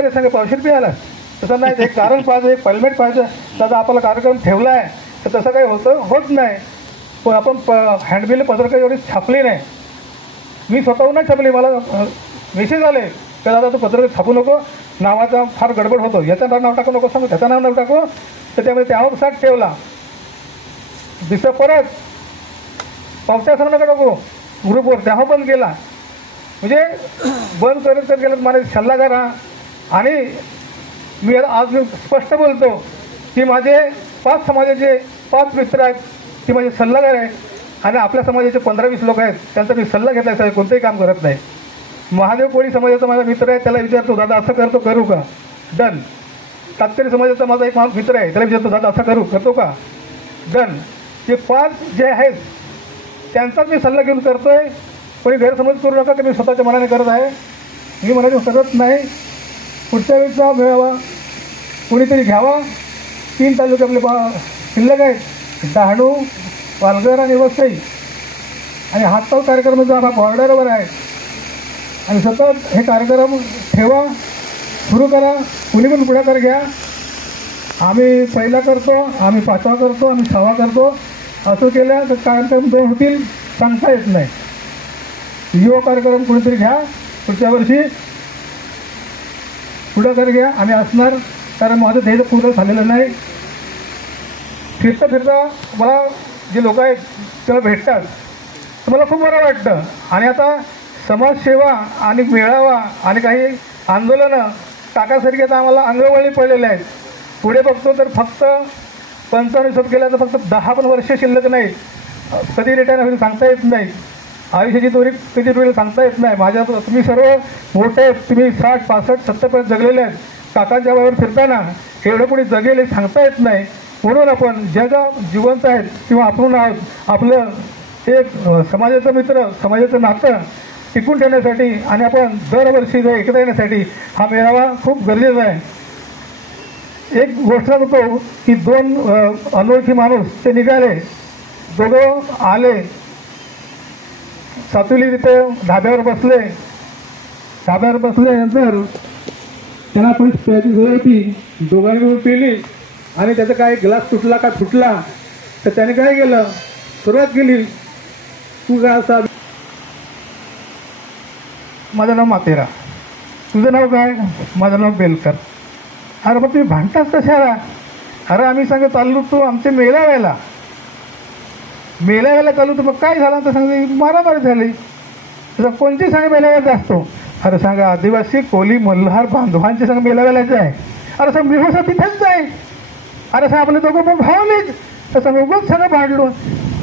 सांगा पावशेर बी आला तसं नाही, एक कारण पाहिजे, एक पॅलमेट पाहिजे. त्याचा आपला कार्यक्रम ठेवला आहे तर तसं काही होत नाही. पण आपण हँडबिल पत्रक एवढी छापली नाही, मी स्वतःहून नाही छापली. मला मेसेज आले की दादा तू पत्रक छापू नको, नावाचा फार गडबड होतो, याचं नाव टाकू नको, सांगू त्याचं नाव टाकू. तर त्यामुळे त्यावर साठ ठेवला. दिसं परत पावत्या सांगू नका टाकू ग्रुपवर, तेव्हा बंद केला. म्हणजे बंद करत गेलं मला सल्लागार हा. आणि मी आज स्पष्ट बोलतो की माझे 5 समाजाचे 5 मित्र आहेत, ते माझे सल्लागार आहेत. आणि आपल्या समाजाचे 15-20 लोक आहेत, त्यांचा मी सल्ला घेतला, कोणतंही काम करत नाही. महादेव कोळी समाजाचा माझा मित्र आहे, त्याला विचारतो दादा असं करतो करू का, डन. कातकरी समाजाचा माझा एक मित्र आहे, त्याला विचारतो दादा असं करतो का, डन. हे 5 जे आहेत त्यांचाच मी सल्ला घेऊन करतो आहे. कोणी गैरसमज करू नका की मी स्वतःच्या मनाने करत आहे, मी मनाने करत नाही. पुढच्या वेळेचा मेळावा कोणीतरी घ्यावा. 3 तालुके आपले शिल्लक आहेत, डहाणू, पालघर आणि वसई. आणि हातपाव कार्यक्रम जो आपला बॉर्डरवर आहे, आणि सतत हे कार्यक्रम ठेवा, सुरू करा. कुणी पण पुढाकार घ्या. आम्ही पहिला करतो, आम्ही 5वा करतो, आम्ही 6वा करतो. असं केलं तर कार्यक्रम 2 होतील, सांगता येत नाही. युवा कार्यक्रम कोणीतरी घ्या, पुढच्या वर्षी पुढाकार घ्या, आम्ही असणार. कारण माझं ध्येय पूर्ण झालेलं नाही. फिरता मला जे लोक आहेत त्याला भेटतात तर मला खूप बरं वाटतं. आणि आता समाजसेवा आणि मेळावा आणि काही आंदोलनं टाकासारखी आता आम्हाला अंगवळी पडलेले आहेत. पुढे बघतो तर फक्त 55 गेल्या तर फक्त 10 पण वर्ष शिल्लक नाही. कधी रिटायर होईल सांगता येत नाही. आयुष्याची दोरी कधी होईल सांगता येत नाही. माझ्या तुम्ही सर्व मोठे आहेत, तुम्ही 60, 65, 70 जगलेले आहेत. काकांच्या वयावर फिरताना एवढं कोणी जगेल सांगता येत नाही. म्हणून आपण ज्या जिवंत आहेत किंवा आपण आहोत, आपलं एक समाजाचं मित्र, समाजाचं नातं टिकून ठेवण्यासाठी आणि आपण दरवर्षी एकत्र येण्यासाठी हा मेळावा खूप गरजेचा आहे. एक गोष्ट सांगतो की 2 अनोळखी माणूस ते निघाले, दोघं आले सातुली, तिथे ढाब्यावर बसल्यानंतर त्यांना पण प्यायची गरज होती. दोघांनी मिळून पिली आणि त्याचा काय ग्लास तुटला का फुटला. तर त्याने काय केलं, सुरुवात केली, तू काय असा, माझं नाव मातेरा, तुझं नाव काय, माझं नाव बेलकर. अरे मग तुम्ही भांडताच कशाला. अरे आम्ही सांगत चाललो तू आमचे मेळाव्याला चालू, तर मग काय झालं तर सांगते मारामारी झाली. तर कोणती सांग मेळाव्यात असतो. अरे सांगा आदिवासी कोली मल्हार बांधवांचे सांग मेळाव्यालाच आहे. अरे सांग मी कसं तिथेच जाय. अरे सांग आपले दोघं पण भावलेच, तर सांग उगच सगळं भांडलो.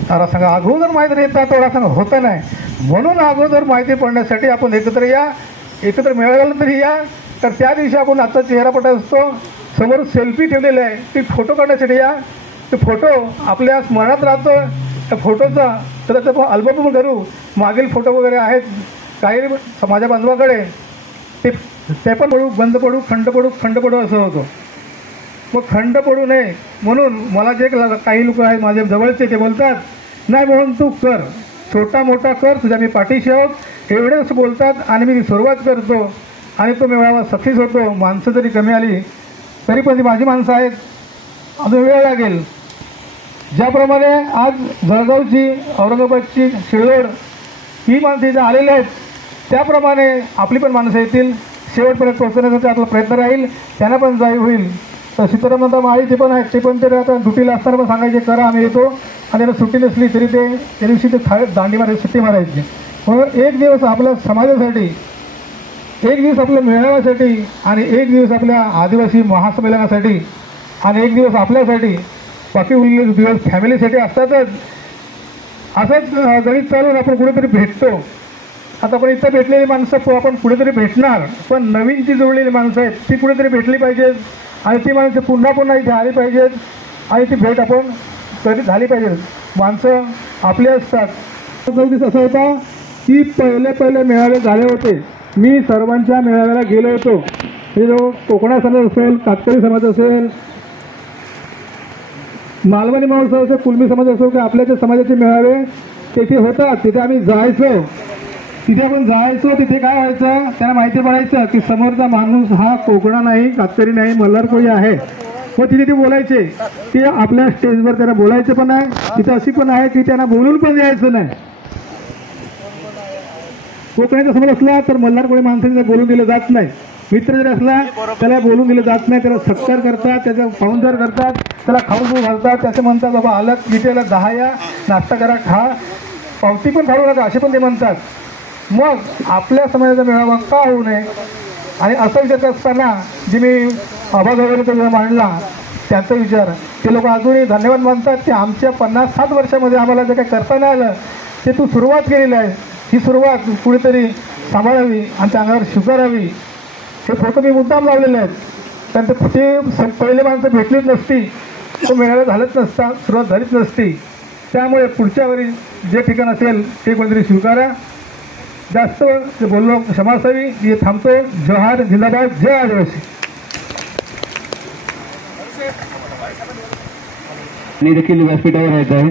अरे सांगा अगोदर माहिती येतात तेवढा सांग होतं नाही. म्हणून अगोदर माहिती पडण्यासाठी आपण एकत्र मेळाव्याला तरी या. तर त्या दिवशी आपण आत्ता चेहरापट असतो, समोर सेल्फी ठेवलेला आहे, ती फोटो काढण्यासाठी या. ते फोटो आपल्या स्मरणात राहतो. त्या फोटोचा तर त्याचं अल्बम करू. मागील फोटो वगैरे आहेत काही माझ्या बांधवाकडे, ते पण बंद पडू खंड पडू असं होतं. मग खंड पडू नये म्हणून मला जे काही लोक आहेत माझ्या जवळचे ते बोलतात नाही म्हणून तू कर, छोटा मोठा कर, तुझ्या मी पाठीशी आहोत एवढेच बोलतात. आणि मी सुरुवात करतो आणि तो मेळावा सक्सेस होतो. माणसं जरी कमी आली तरी पण ती माझी माणसं आहेत, अजून वेळ लागेल. ज्याप्रमाणे आज जळगावची, औरंगाबादची, शिळोड ही माणसं इथे आलेली आहेत, त्याप्रमाणे आपली पण माणसं येतील. शेवटपर्यंत पोहोचण्यासाठी आपला प्रयत्न राहील, त्यांना पण जाईव होईल. तर सीतारामनंतर माळी ते पण आहेत, ते पण ते आता ड्युटीला असताना पण सांगायचे करा आम्ही येतो. आणि त्यांना सुट्टी नसली तरी ते त्या दिवशी ते दांडी मारायची, सुट्टी मारायची. म्हणून एक दिवस आपल्या समाजासाठी, एक दिवस आपल्या मेळाव्यासाठी, आणि एक दिवस आपल्या आदिवासी महासंमेलनासाठी, आणि एक दिवस आपल्यासाठी, बाकी उरलेले दिवस फॅमिलीसाठी असतातच. असंच गणित चालून आपण कुठेतरी भेटतो. आता आपण इथं भेटलेली माणसं आपण कुठेतरी भेटणार, पण नवीन जी जुळलेली माणसं आहेत ती कुठेतरी भेटली पाहिजेत. आणि ती माणसं पुन्हा इथे आली पाहिजेत. आणि ती भेट आपण कधी झाली पाहिजे. माणसं आपले असतात. दिवस असा होता की पहिले मेळावे झाले होते. मी सर्वांच्या मेळाव्याला गेलो होतो. हे जो कोकणा समाज असेल, कातकरी समाज असेल, मालवणी महोत्सव असेल, कुलमी समाज असो, की आपल्या जे समाजाचे मेळावे तेथे होतात, तिथे आम्ही जायचो. तिथे आपण जायचो, तिथे काय व्हायचं, त्यांना माहिती पडायचं की समोरचा माणूस हा कोकणा नाही, कातकरी नाही, मल्हार कोळी आहे. व तिथे ते बोलायचे, ते आपल्या स्टेजवर त्यांना बोलायचं पण आहे. तिथे अशी पण आहे की त्यांना बोलून पण द्यायचं नाही. कोकणाचा समोर असला तर मल्हार कोळी माणसाने बोलून दिलं जात नाही. मित्र जरी असला त्याला बोलून दिलं जात नाही. त्याला सत्कार करतात, त्याचा पाहुणचार करतात, त्याला खाऊन पिऊ घालतात. त्याचे म्हणतात बाबा आलात विटेला 10 या, नाश्ता करा, खा, पावती पण फाडू नका असे पण ते म्हणतात. मग आपल्या समाजाचा मेळावा का होऊ नये आणि असा विचार करत असताना जे मी आबासाहेबांनी मांडला त्यांचा विचार, ते लोक अजूनही धन्यवाद मानतात की आमच्या 50-60 वर्षामध्ये आम्हाला जे काही करता नाही आलं ते तू सुरुवात केलेली आहे. ही सुरुवात कुणीतरी सांभाळावी आणि त्या अंगावर स्वीकारावी. हे फोटो मी मुद्दाम लावलेले आहेत, कारण ते पहिले माणसं भेटलीच नसती, तो मेळावा झालंच नसता, सुरुवात झालीच नसती. त्यामुळे पुढच्या वेळी जे ठिकाण असेल ते कोणतरी स्वीकारा. जास्त जे बोललो क्षमा असावी. हे थांबतो. जोहार, जिंदाबाद, जय आदिवासी. मी देखील व्यासपीठावर येत आहे.